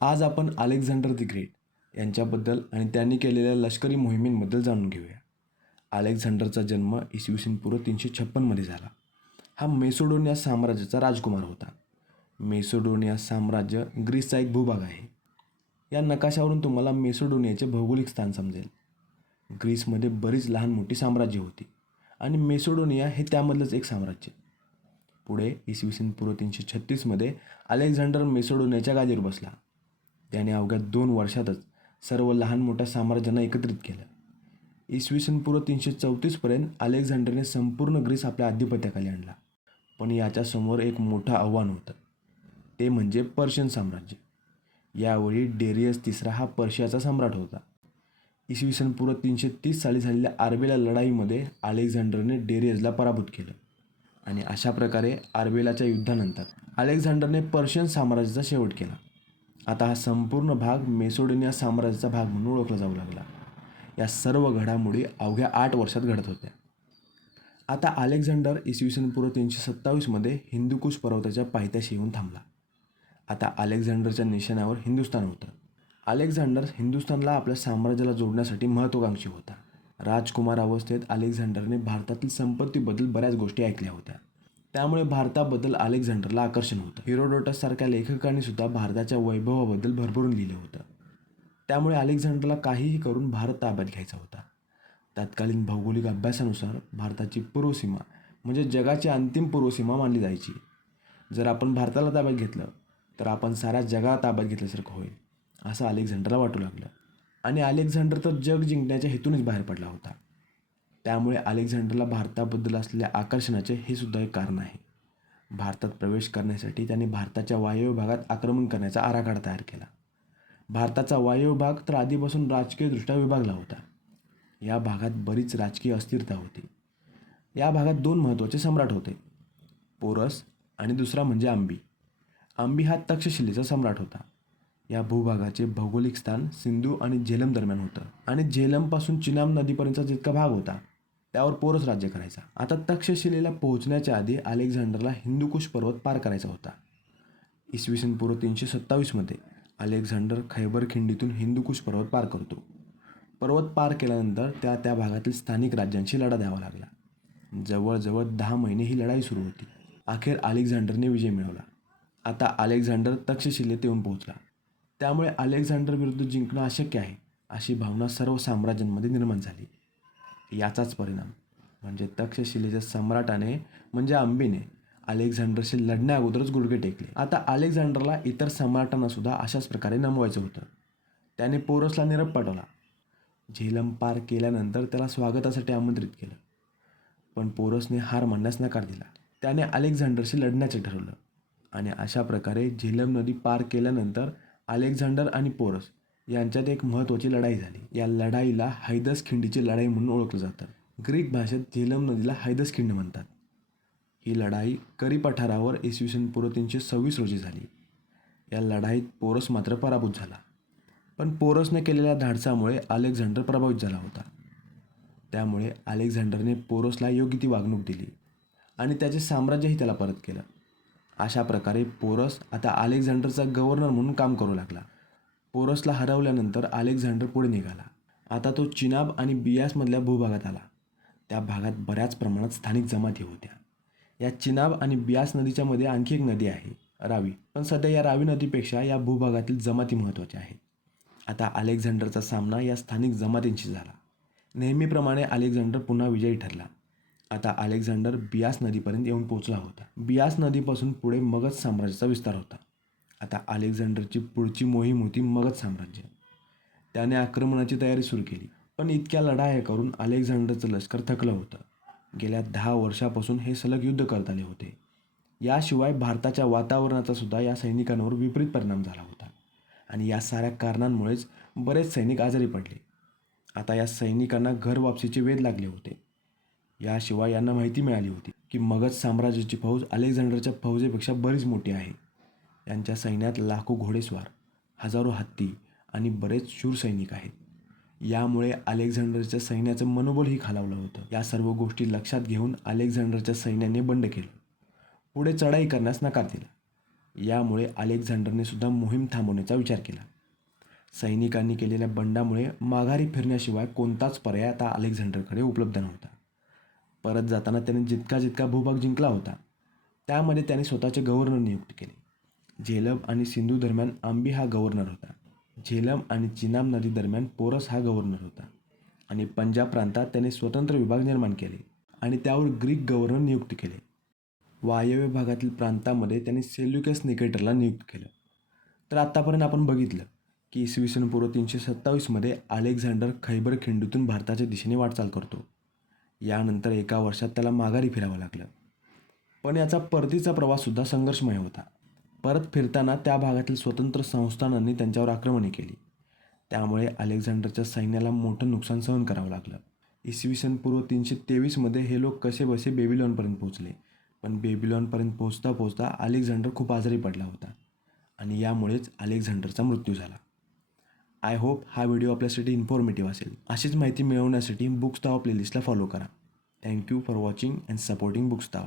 आज आपण Alexander the great यांच्याबद्दल आणि त्यांनी केलेल्या लष्करी मोहिमेंबद्दल जाणून घेऊया. अलेक्झांडरचा जन्म इसवी सन पूर्व 356 झाला. हा मेसोडोनिया साम्राज्याचा राजकुमार होता. मेसोडोनिया साम्राज्य ग्रीसचा एक भूभाग आहे. या नकाशावरून तुम्हाला मेसोडोनियाचे भौगोलिक स्थान समजेल. ग्रीसमध्ये बरीच लहान मोठी साम्राज्य होती आणि मेसोडोनिया हे त्यामधलंच एक साम्राज्य. पुढे इसवी सन पूर्व 336 अलेक्झांडर मेसोडोनियाच्या गादीवर बसला. त्याने अवघ्या 2 वर्षातच सर्व लहान मोठ्या साम्राज्यांना एकत्रित केलं. इसवी सन पूर्व 334 अलेक्झांडरने संपूर्ण ग्रीस आपल्या आधिपत्याखाली आणला. पण याच्यासमोर एक मोठं आव्हान होतं, ते म्हणजे पर्शियन साम्राज्य. यावेळी डेरियस तिसरा हा पर्शियाचा सम्राट होता. इसवी सन पूर्व 330 साली झालेल्या आर्बेला लढाईमध्ये अलेक्झांडरने डेरियसला पराभूत केलं आणि अशा प्रकारे आर्बेलाच्या युद्धानंतर अलेक्झांडरने पर्शियन साम्राज्याचा शेवट केला. आता हा संपूर्ण भाग मेसोडोनिया साम्राज्याचा भाग म्हणून ओळखला जाऊ लागला. या सर्व घडामोडी अवघ्या 8 वर्षात घडत होत्या. आता अलेक्झांडर इसवी सन पूर्व 327 हिंदुकुश पर्वताच्या पायथ्याशी येऊन थांबला. आता अलेक्झांडरच्या निशाण्यावर हिंदुस्थान होतं. अलेक्झांडर हिंदुस्थानला आपल्या साम्राज्याला जोडण्यासाठी महत्त्वाकांक्षी होता. राजकुमार अवस्थेत अलेक्झांडरने भारतातील संपत्तीबद्दल बऱ्याच गोष्टी ऐकल्या होत्या. त्यामुळे भारताबद्दल अलेक्झांडरला आकर्षण होतं. हेरोडोटससारख्या लेखकांनी सुद्धा भारताच्या वैभवाबद्दल भरभरून लिहिलं होतं. त्यामुळे अलेक्झांडरला काहीही करून भारत ताब्यात घ्यायचा होता. तत्कालीन भौगोलिक अभ्यासानुसार भारताची पूर्वसीमा म्हणजे जगाची अंतिम पूर्वसीमा मानली जायची. जर आपण भारताला ताब्यात घेतलं तर आपण साऱ्या जगाला ताब्यात घेतल्यासारखं होईल, असं अलेक्झांडरला वाटू लागलं. आणि अलेक्झांडर तर जग जिंकण्याच्या हेतूनच बाहेर पडला होता. त्यामुळे अलेक्झांडरला भारताबद्दल असलेल्या आकर्षणाचे हे सुद्धा एक कारण आहे. भारतात प्रवेश करण्यासाठी त्याने भारताच्या वायव्य भागात आक्रमण करण्याचा आराखडा तयार केला. भारताचा वायव्य भाग तर आधीपासून राजकीयदृष्ट्या विभागला होता. या भागात बरीच राजकीय अस्थिरता होती. या भागात 2 महत्त्वाचे सम्राट होते, पोरस आणि दुसरा म्हणजे अंबी. अंबी हा तक्षशिलेचा सम्राट होता. या भूभागाचे भौगोलिक स्थान सिंधू आणि झेलम दरम्यान होतं आणि झेलमपासून चिनाब नदीपर्यंतचा जितका भाग होता त्यावर पोरस राज्य करायचा. आता तक्षशिलेला पोहोचण्याच्या आधी अलेक्झांडरला हिंदुकुश पर्वत पार करायचा होता. इसवी सन पूर्व 327 अलेक्झांडर खैबर खिंडीतून हिंदुकुश पर्वत पार करतो. पर्वत पार केल्यानंतर त्या भागातील स्थानिक राज्यांशी लढा द्यावा लागला. जवळजवळ 10 महिने ही लढाई सुरू होती. अखेर अलेक्झांडरने विजय मिळवला. आता अलेक्झांडर तक्षशिलेत येऊन पोहोचला. त्यामुळे अलेक्झांडर विरुद्ध जिंकणं अशक्य आहे अशी भावना सर्व साम्राज्यांमध्ये निर्माण झाली. याचाच परिणाम म्हणजे तक्षशिलेच्या सम्राटाने म्हणजे अंबीने अलेक्झांडरशी लढण्या अगोदरच गुडघे टेकले. आता अलेक्झांडरला इतर सम्राटांना सुद्धा अशाच प्रकारे नमवायचं होतं. त्याने पोरसला निरोप पाठवला. झेलम पार केल्यानंतर त्याला स्वागतासाठी आमंत्रित केलं. पण पोरसने हार मानण्यास नकार दिला. त्याने अलेक्झांडरशी लढण्याचं ठरवलं आणि अशा प्रकारे झेलम नदी पार केल्यानंतर अलेक्झांडर आणि पोरस यांच्यात एक महत्त्वाची लढाई झाली. या लढाईला हैदस खिंडीची लढाई म्हणून ओळखलं जातं. ग्रीक भाषेत झेलम नदीला हैदस खिंड म्हणतात. ही लढाई करी पठारावर इसवी सन पूर्व 326 रोजी झाली. या लढाईत पोरस मात्र पराभूत झाला. पण पोरसने केलेल्या धाडसामुळे अलेक्झांडर प्रभावित झाला होता. त्यामुळे अलेक्झांडरने पोरसला योग्य ती वागणूक दिली आणि त्याचे साम्राज्यही त्याला परत केलं. अशा प्रकारे पोरस आता अलेक्झांडरचा गव्हर्नर म्हणून काम करू लागला. पोरसला हरवल्यानंतर अलेक्झांडर पुढे निघाला. आता तो चिनाब आणि बियासमधल्या भूभागात आला. त्या भागात बऱ्याच प्रमाणात स्थानिक जमाती होत्या. या चिनाब आणि बियास नदीच्या मध्ये आणखी एक नदी आहे, रावी. पण सध्या या रावी नदीपेक्षा या भूभागातील जमाती महत्त्वाच्या आहेत. आता अलेक्झांडरचा सामना या स्थानिक जमातींशी झाला. नेहमीप्रमाणे अलेक्झांडर पुन्हा विजयी ठरला. आता अलेक्झांडर बियास नदीपर्यंत येऊन पोहोचला होता. बियास नदीपासून पुढे मगध साम्राज्याचा विस्तार होता. आता अलेक्झांडरची पुढची मोहीम होती मगध साम्राज्य. त्याने आक्रमणाची तयारी सुरू केली. पण इतक्या लढाया करून अलेक्झांडरचं लष्कर थकलं होतं. गेल्या 10 वर्षापासून हे सलग युद्ध करत आले होते. याशिवाय भारताच्या वातावरणाचा सुद्धा या सैनिकांवर विपरीत परिणाम झाला होता आणि या साऱ्या कारणांमुळेच बरेच सैनिक आजारी पडले. आता या सैनिकांना घर वापसीचे वेध लागले होते. याशिवाय यांना माहिती मिळाली होती की मगध साम्राज्याची फौज अलेक्झांडरच्या फौजेपेक्षा बरीच मोठी आहे. यांच्या सैन्यात लाखो घोडेस्वार, हजारो हत्ती आणि बरेच शूर सैनिक आहेत. यामुळे अलेक्झांडरच्या सैन्याचं मनोबलही खालावलं होतं. या सर्व गोष्टी लक्षात घेऊन अलेक्झांडरच्या सैन्याने बंड केलं. पुढे चढाई करण्यास नकार दिला. यामुळे अलेक्झांडरने सुद्धा मोहीम थांबवण्याचा विचार केला. सैनिकांनी केलेल्या बंडामुळे माघारी फिरण्याशिवाय कोणताच पर्याय आता अलेक्झांडरकडे उपलब्ध नव्हता. परत जाताना त्याने जितका भूभाग जिंकला होता त्यामध्ये त्याने स्वतःचे गव्हर्नर नियुक्त केले. झेलम आणि सिंधू दरम्यान आंबी हा गव्हर्नर होता. झेलम आणि चिनाब नदी दरम्यान पोरस हा गव्हर्नर होता. आणि पंजाब प्रांतात त्याने स्वतंत्र विभाग निर्माण केले आणि त्यावर ग्रीक गव्हर्नर नियुक्त केले. वायव्य भागातील प्रांतामध्ये त्यांनी सेल्युकस निकेटरला नियुक्त केलं. तर आत्तापर्यंत आपण बघितलं की इसवी सन पूर्व 327मध्ये अलेक्झांडर खैबर खिंडीतून भारताच्या दिशेने वाटचाल करतो. यानंतर एका वर्षात त्याला माघारी फिरावं लागलं. पण याचा परतीचा प्रवाससुद्धा संघर्षमय होता. परत फिरताना त्या भागातील स्वतंत्र संस्थानांनी त्यांच्यावर आक्रमणे केली. त्यामुळे अलेक्झांडरच्या सैन्याला मोठं नुकसान सहन करावं लागलं. इसवी सन पूर्व 323मध्ये हे लोक कसेबसे बेबिलॉनपर्यंत पोहोचले. पण बेबिलॉनपर्यंत पोहोचता पोहोचता अलेक्झांडर खूप आजारी पडला होता आणि यामुळेच अलेक्झांडरचा मृत्यू झाला. आय होप हा व्हिडिओ आपल्यासाठी इन्फॉर्मेटिव्ह असेल. अशीच माहिती मिळवण्यासाठी बुक्स तावा प्लेलिस्टला फॉलो करा. Thank you for watching and supporting books तावा.